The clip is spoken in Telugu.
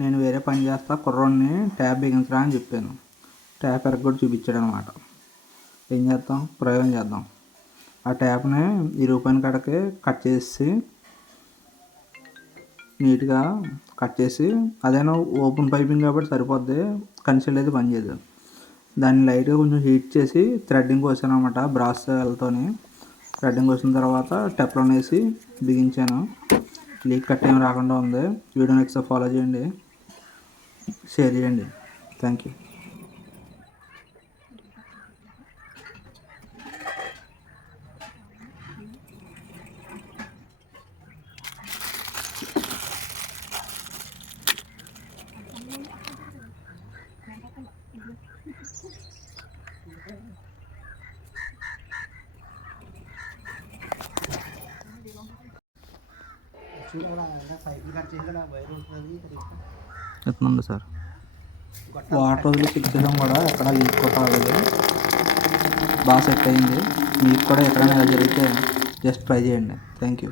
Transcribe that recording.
నేను వేరే పని చేస్తా, కుర్రోడిని ట్యాప్ బిగించరా అని చెప్పాను. ట్యాప్ ఎరగొట్టి చూపించాడు అనమాట. ఏం చేద్దాం, ప్రయోగం చేద్దాం. ఆ ట్యాప్ని ఇరుగుపోయిన కాడకి కట్ చేసి నీట్గా కట్ చేసి, అదేనా ఓపెన్ పైపింగ్ కాబట్టి సరిపోద్ది, కన్సిల్ అయితే పనిచేయదు. దాన్ని లైట్గా కొంచెం హీట్ చేసి థ్రెడ్డింగ్ కోసాను అనమాట, బ్రాస్ వెల్తోని. థ్రెడ్డింగ్ కోసిన తర్వాత టెప్లోన్ వేసి బిగించాను. లీక్ కట్ ఏమి రాకుండా ఉంది. వీడియో నెక్స్ట్ ఫాలో చేయండి, షేర్ చేయండి. Thank you. చెప్తున్నాను సార్, వాటర్ వదిలి చెక్ చేయడం కూడా ఎక్కడ లీక్ కొట్టాలి, బాగా సెట్ అయింది. మీకు కూడా ఎక్కడైనా జరిగితే జస్ట్ ట్రై చేయండి. Thank you.